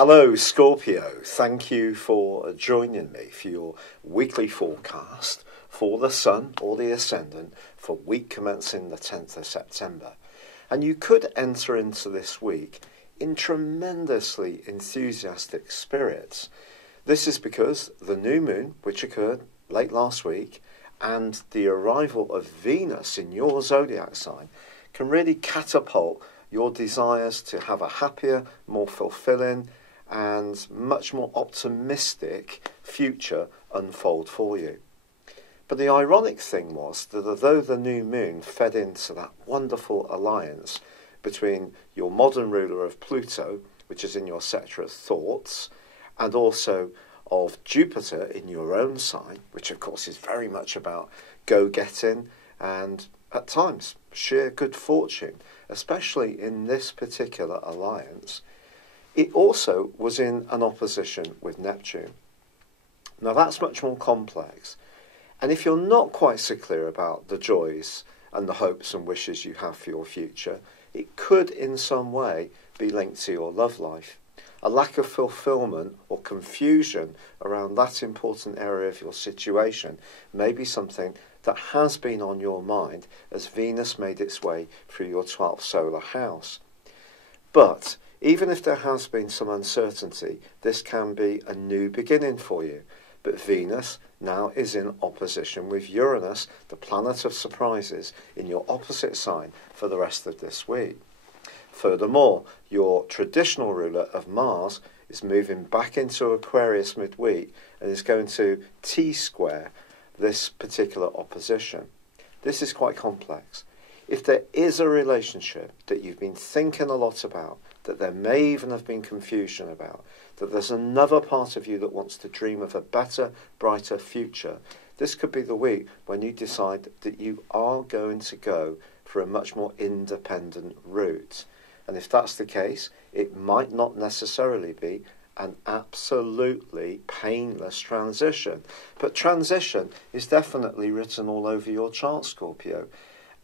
Hello Scorpio, thank you for joining me for your weekly forecast for the Sun or the Ascendant for week commencing the 10th of September. And you could enter into this week in tremendously enthusiastic spirits. This is because the new moon, which occurred late last week, and the arrival of Venus in your zodiac sign can really catapult your desires to have a happier, more fulfilling and much more optimistic future unfold for you. But the ironic thing was that although the new moon fed into that wonderful alliance between your modern ruler of Pluto, which is in your sector of thoughts, and also of Jupiter in your own sign, which of course is very much about go-getting and at times sheer good fortune, especially in this particular alliance, it also was in an opposition with Neptune. Now that's much more complex, and if you're not quite so clear about the joys and the hopes and wishes you have for your future, it could in some way be linked to your love life. A lack of fulfillment or confusion around that important area of your situation may be something that has been on your mind as Venus made its way through your 12th solar house. But even if there has been some uncertainty, this can be a new beginning for you. But Venus now is in opposition with Uranus, the planet of surprises, in your opposite sign for the rest of this week. Furthermore, your traditional ruler of Mars is moving back into Aquarius midweek and is going to T-square this particular opposition. This is quite complex. If there is a relationship that you've been thinking a lot about, that there may even have been confusion about, that there's another part of you that wants to dream of a better, brighter future, this could be the week when you decide that you are going to go for a much more independent route. And if that's the case, it might not necessarily be an absolutely painless transition. But transition is definitely written all over your chart, Scorpio.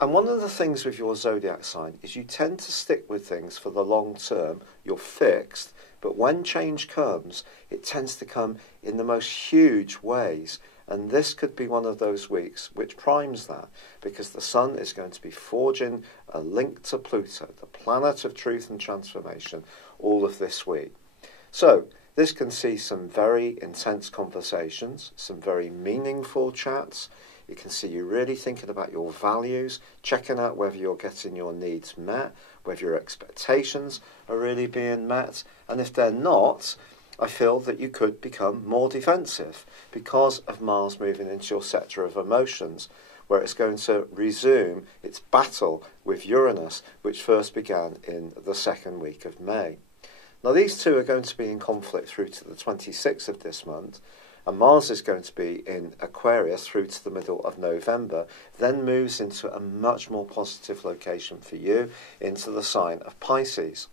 And one of the things with your zodiac sign is you tend to stick with things for the long term. You're fixed. But when change comes, it tends to come in the most huge ways. And this could be one of those weeks which primes that, because the Sun is going to be forging a link to Pluto, the planet of truth and transformation, all of this week. So this can see some very intense conversations, some very meaningful chats. You can see you really thinking about your values, checking out whether you're getting your needs met, whether your expectations are really being met. And if they're not, I feel that you could become more defensive because of Mars moving into your sector of emotions, where it's going to resume its battle with Uranus, which first began in the second week of May. Now these two are going to be in conflict through to the 26th of this month, and Mars is going to be in Aquarius through to the middle of November, then moves into a much more positive location for you, into the sign of Pisces.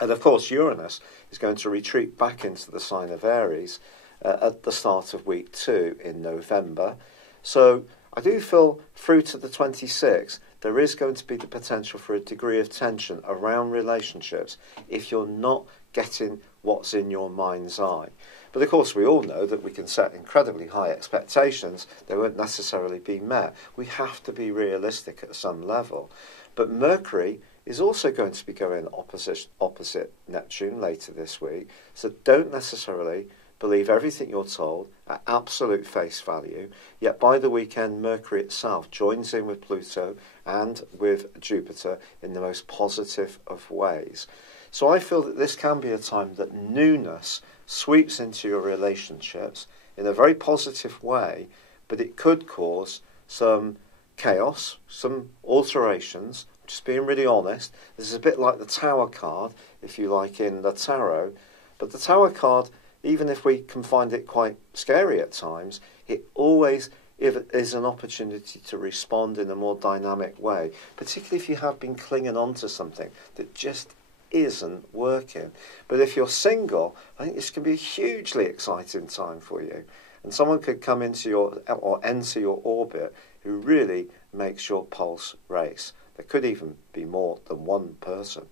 And of course Uranus is going to retreat back into the sign of Aries at the start of week 2 in November. So I do feel through to the 26th there is going to be the potential for a degree of tension around relationships if you're not getting what's in your mind's eye. But of course we all know that we can set incredibly high expectations. They won't necessarily be met. We have to be realistic at some level. But Mercury is also going to be going opposite Neptune later this week. So don't necessarily believe everything you're told at absolute face value. Yet by the weekend, Mercury itself joins in with Pluto and with Jupiter in the most positive of ways. So I feel that this can be a time that newness sweeps into your relationships in a very positive way, but it could cause some chaos, some alterations. Just being really honest, this is a bit like the Tower card, if you like, in the tarot. But the Tower card, even if we can find it quite scary at times, it always is an opportunity to respond in a more dynamic way, particularly if you have been clinging on to something that just isn't working. But if you're single, I think this can be a hugely exciting time for you. And someone could come into your or enter your orbit who really makes your pulse race. There could even be more than one person.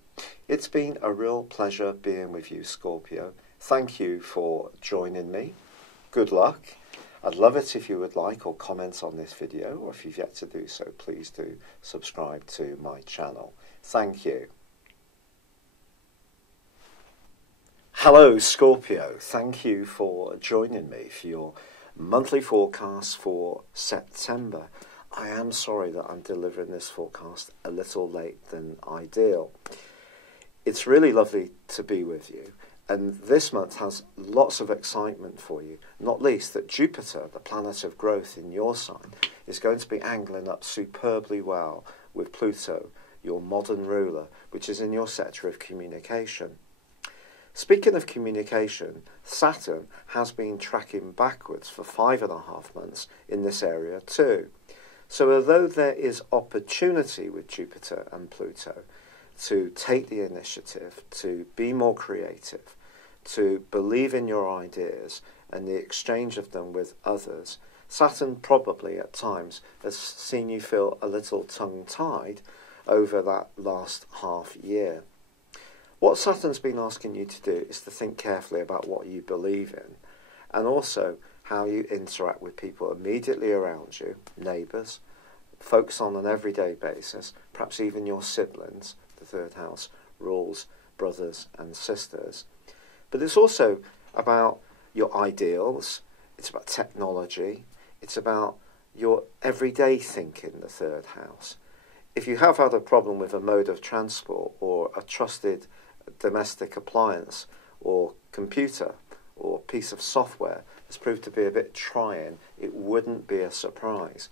It's been a real pleasure being with you, Scorpio. Thank you for joining me. Good luck. I'd love it if you would like or comment on this video, or if you've yet to do so, please do subscribe to my channel. Thank you. Hello, Scorpio. Thank you for joining me for your monthly forecast for September. I am sorry that I'm delivering this forecast a little late than ideal. It's really lovely to be with you. And this month has lots of excitement for you, not least that Jupiter, the planet of growth in your sign, is going to be angling up superbly well with Pluto, your modern ruler, which is in your sector of communication. Speaking of communication, Saturn has been tracking backwards for 5.5 months in this area too. So although there is opportunity with Jupiter and Pluto to take the initiative, to be more creative, to believe in your ideas and the exchange of them with others, Saturn probably at times has seen you feel a little tongue-tied over that last half year. What Saturn's been asking you to do is to think carefully about what you believe in, and also how you interact with people immediately around you, neighbours, folks on an everyday basis, perhaps even your siblings. The third house rules brothers and sisters. But it's also about your ideals, it's about technology, it's about your everyday thinking, the third house. If you have had a problem with a mode of transport or a trusted domestic appliance or computer or piece of software has proved to be a bit trying, it wouldn't be a surprise.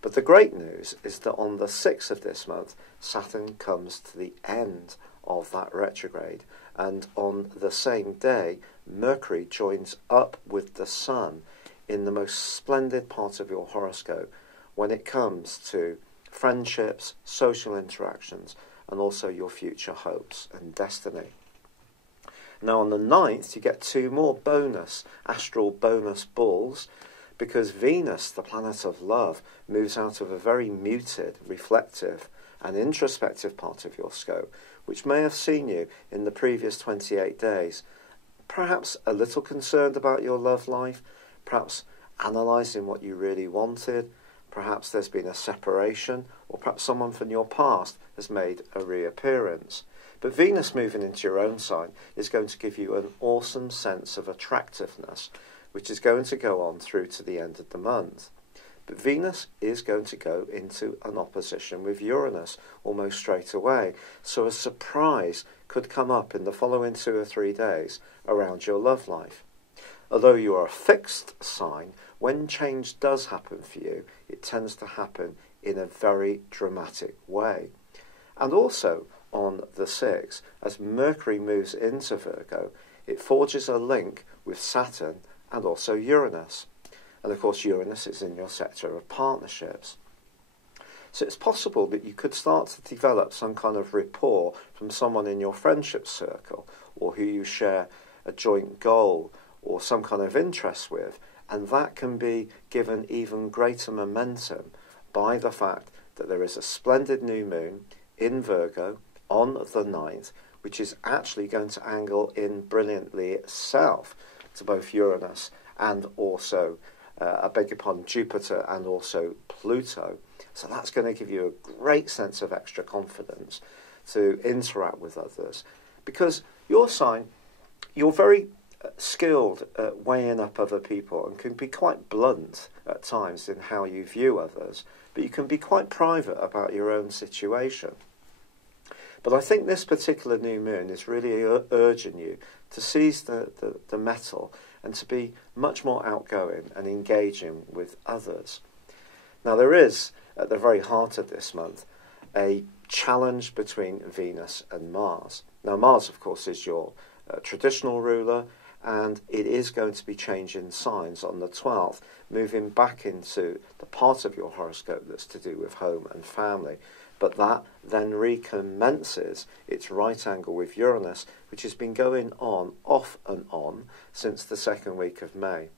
But the great news is that on the 6th of this month, Saturn comes to the end of that retrograde, and on the same day Mercury joins up with the Sun in the most splendid part of your horoscope when it comes to friendships, social interactions, and also your future hopes and destiny. Now on the 9th you get 2 more astral bonus balls, because Venus, the planet of love, moves out of a very muted, reflective and introspective part of your scope, which may have seen you in the previous 28 days, perhaps a little concerned about your love life, perhaps analysing what you really wanted, perhaps there's been a separation, or perhaps someone from your past has made a reappearance. But Venus moving into your own sign is going to give you an awesome sense of attractiveness, which is going to go on through to the end of the month. But Venus is going to go into an opposition with Uranus almost straight away, so a surprise could come up in the following 2 or 3 days around your love life. Although you are a fixed sign, when change does happen for you, it tends to happen in a very dramatic way. And also on the 6th, as Mercury moves into Virgo, it forges a link with Saturn and also Uranus. And of course Uranus is in your sector of partnerships. So it's possible that you could start to develop some kind of rapport from someone in your friendship circle, or who you share a joint goal or some kind of interest with, and that can be given even greater momentum by the fact that there is a splendid new moon in Virgo on the 9th, which is actually going to angle in brilliantly itself to both Uranus and also, Jupiter and also Pluto. So that's going to give you a great sense of extra confidence to interact with others, because your sign, you're very skilled at weighing up other people and can be quite blunt at times in how you view others, but you can be quite private about your own situation. But I think this particular new moon is really urging you to seize the mettle and to be much more outgoing and engaging with others. Now there is, at the very heart of this month, a challenge between Venus and Mars. Now Mars, of course, is your traditional ruler, and it is going to be changing signs on the 12th, moving back into the part of your horoscope that's to do with home and family. But that then recommences its right angle with Uranus, which has been going on, off and on, since the 2nd week of May.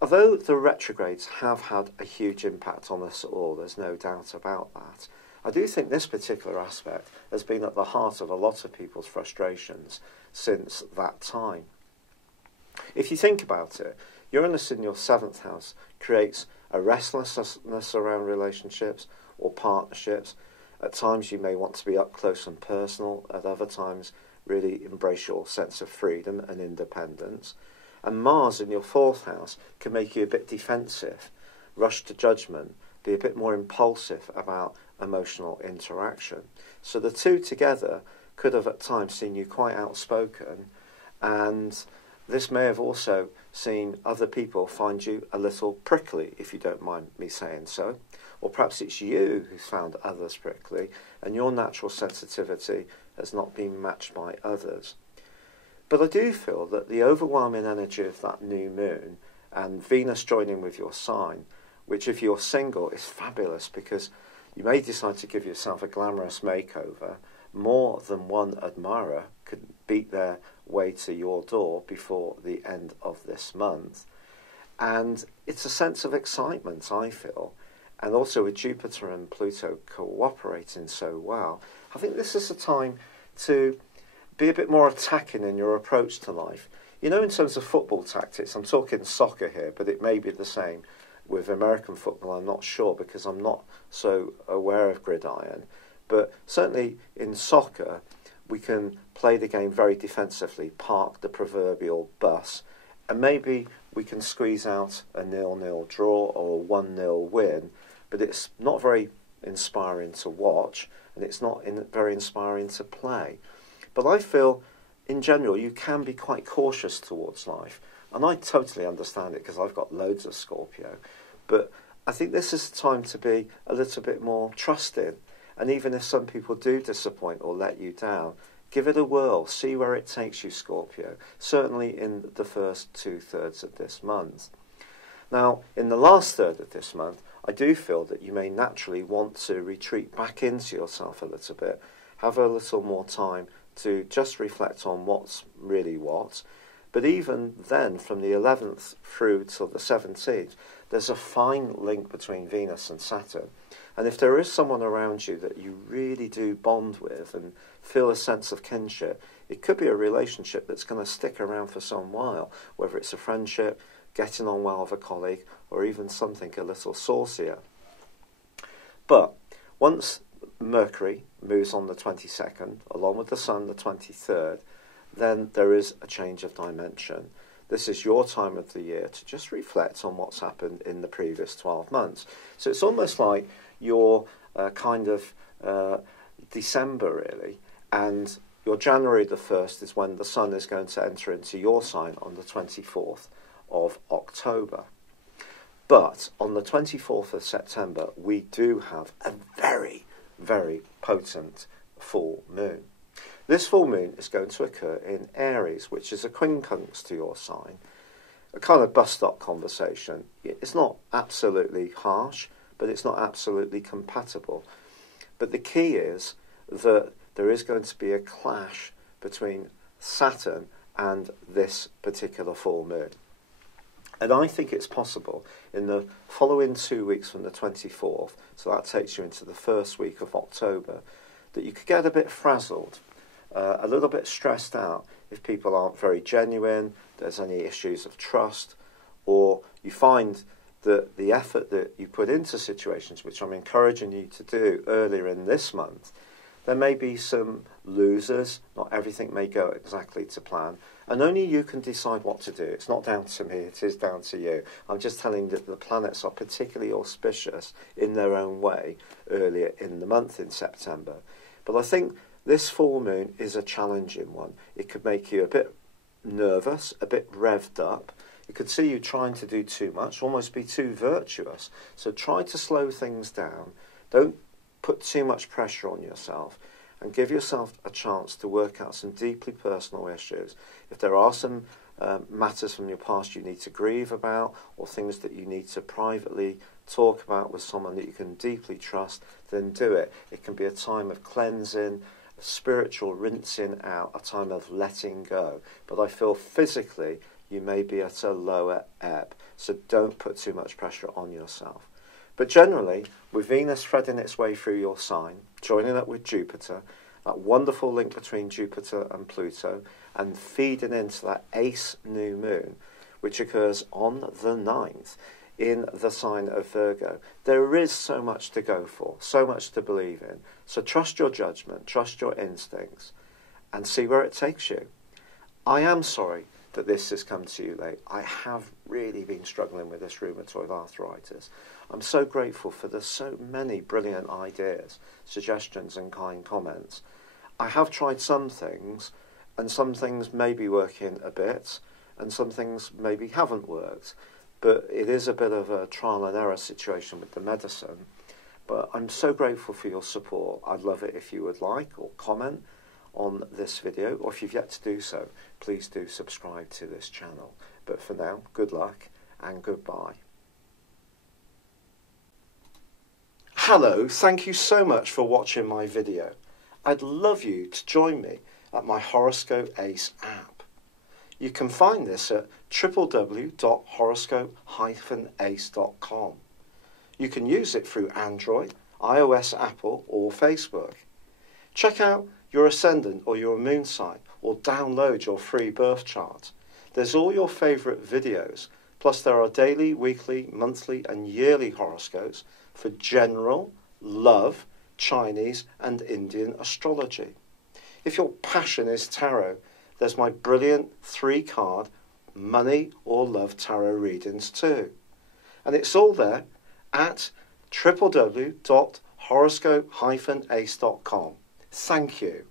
Although the retrogrades have had a huge impact on us all, there's no doubt about that, I do think this particular aspect has been at the heart of a lot of people's frustrations since that time. If you think about it, Uranus in your 7th house creates a restlessness around relationships or partnerships. At times you may want to be up close and personal, at other times really embrace your sense of freedom and independence. And Mars in your 4th house can make you a bit defensive, rush to judgment, be a bit more impulsive about emotional interaction. So the two together could have at times seen you quite outspoken, and this may have also seen other people find you a little prickly, if you don't mind me saying so. Or perhaps it's you who's found others prickly, and your natural sensitivity has not been matched by others. But I do feel that the overwhelming energy of that new moon and Venus joining with your sign, which if you're single is fabulous because you may decide to give yourself a glamorous makeover. More than one admirer could beat their way to your door before the end of this month. And it's a sense of excitement, I feel. And also with Jupiter and Pluto cooperating so well, I think this is a time to be a bit more attacking in your approach to life. You know, in terms of football tactics, I'm talking soccer here, but it may be the same with American football. I'm not sure because I'm not so aware of gridiron. But certainly in soccer, we can play the game very defensively, park the proverbial bus, and maybe we can squeeze out a 0-0 draw or a 1-0 win, but it's not very inspiring to watch, and it's not very inspiring to play. But I feel, in general, you can be quite cautious towards life. And I totally understand it because I've got loads of Scorpio. But I think this is the time to be a little bit more trusting. And even if some people do disappoint or let you down, give it a whirl. See where it takes you, Scorpio. Certainly in the first 2/3 of this month. Now, in the last third of this month, I do feel that you may naturally want to retreat back into yourself a little bit. Have a little more time to just reflect on what's really what. But even then, from the 11th through till the 17th, there's a fine link between Venus and Saturn. And if there is someone around you that you really do bond with and feel a sense of kinship, it could be a relationship that's going to stick around for some while, whether it's a friendship, getting on well with a colleague, or even something a little saucier. But once Mercury moves on the 22nd, along with the Sun the 23rd, then there is a change of dimension. This is your time of the year to just reflect on what's happened in the previous 12 months. So it's almost like your December, really, and your January the 1st is when the Sun is going to enter into your sign on the 24th of October. But on the 24th of September, we do have a very, very potent full moon. This full moon is going to occur in Aries, which is a quincunx to your sign. A kind of bus stop conversation. It's not absolutely harsh, but it's not absolutely compatible. But the key is that there is going to be a clash between Saturn and this particular full moon. And I think it's possible in the following 2 weeks from the 24th, so that takes you into the first week of October, that you could get a bit frazzled, a little bit stressed out if people aren't very genuine, there's any issues of trust, or you find that the effort that you put into situations, which I'm encouraging you to do earlier in this month, there may be some losers, not everything may go exactly to plan, and only you can decide what to do. It's not down to me, it is down to you. I'm just telling you that the planets are particularly auspicious in their own way earlier in the month in September. But I think this full moon is a challenging one. It could make you a bit nervous, a bit revved up. It could see you trying to do too much, almost be too virtuous. So try to slow things down. Don't put too much pressure on yourself, and give yourself a chance to work out some deeply personal issues. If there are some matters from your past you need to grieve about, or things that you need to privately talk about with someone that you can deeply trust, then do it. It can be a time of cleansing, spiritual rinsing out, a time of letting go. But I feel physically you may be at a lower ebb, so don't put too much pressure on yourself. But generally, with Venus threading its way through your sign, joining up with Jupiter, that wonderful link between Jupiter and Pluto, and feeding into that ace new moon, which occurs on the 9th in the sign of Virgo, there is so much to go for, so much to believe in. So trust your judgment, trust your instincts, and see where it takes you. I am sorry that this has come to you late. I have really been struggling with this rheumatoid arthritis. I'm so grateful for the so many brilliant ideas, suggestions and kind comments. I have tried some things, and some things may be working a bit, and some things maybe haven't worked. But it is a bit of a trial and error situation with the medicine. But I'm so grateful for your support. I'd love it if you would like or comment on this video, or if you've yet to do so, please do subscribe to this channel. But for now, good luck and goodbye. Hello, thank you so much for watching my video. I'd love you to join me at my Horoscope Ace app. You can find this at www.horoscope-ace.com. You can use it through Android, iOS, Apple or Facebook. Check out your ascendant or your moon sign, or download your free birth chart. There's all your favourite videos, plus there are daily, weekly, monthly and yearly horoscopes for general, love, Chinese and Indian astrology. If your passion is tarot, there's my brilliant 3-card money or love tarot readings too. And it's all there at www.horoscope-ace.com. Thank you.